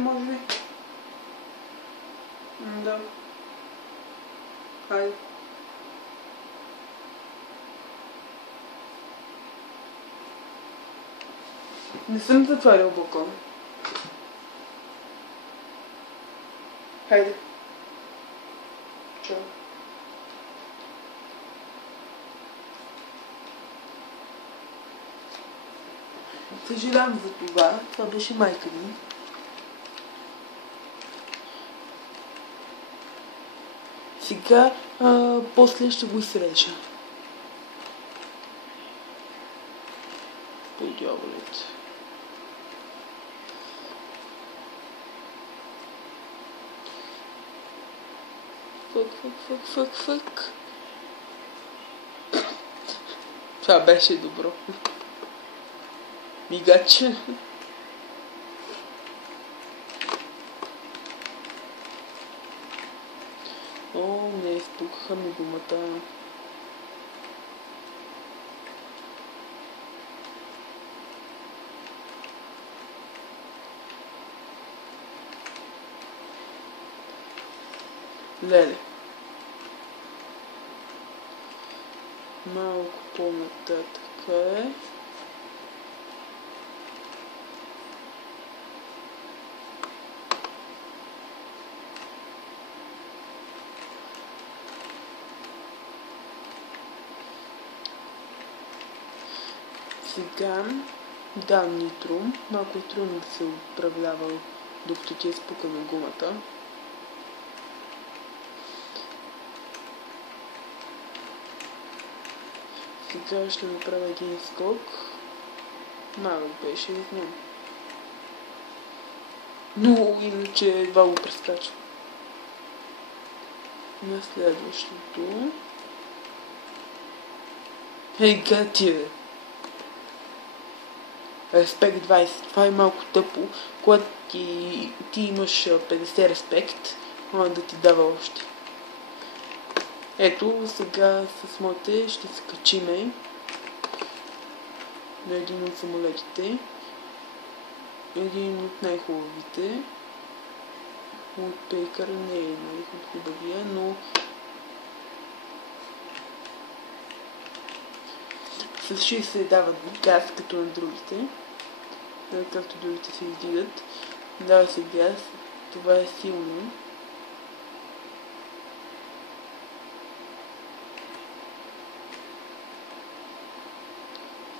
Може би. Да. Хайде. Не съм затварял балкона. Хайде. Чао. Съжалявам за това. Това беше майка ми. Сега, после ще го изрежа. Подявалите. Фък. Това беше добро. Мигаче. О, не, изпукаха ми гумата. Леле. Малко по-нататък е. Сега дам нитро. Малко е трудно да се управлява, докато ти е спукана гумата. Сега ще направя един скок. Малък беше, не знам. Но иначе едва го прескачам. На следващото. Ей, гати, бе! Респект 20. Това е малко тъпо. Когато ти имаш 50 респект, може да ти дава още. Ето, сега с моите ще се качиме на един от самолетите. Един от най-хубавите. От Пейкър не е най-хубавия, но с 60 дават газ, като на другите. Както другите се издигат. Дава се газ. Това е силно.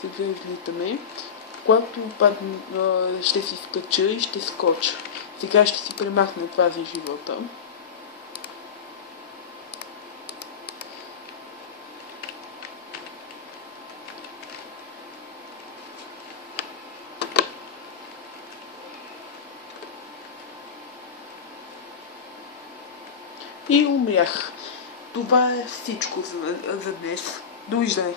Сега излитаме. Когато ще си скача и ще скоча. Сега ще си премахна това за живота. И умрях. Това е всичко за днес. Довиждане!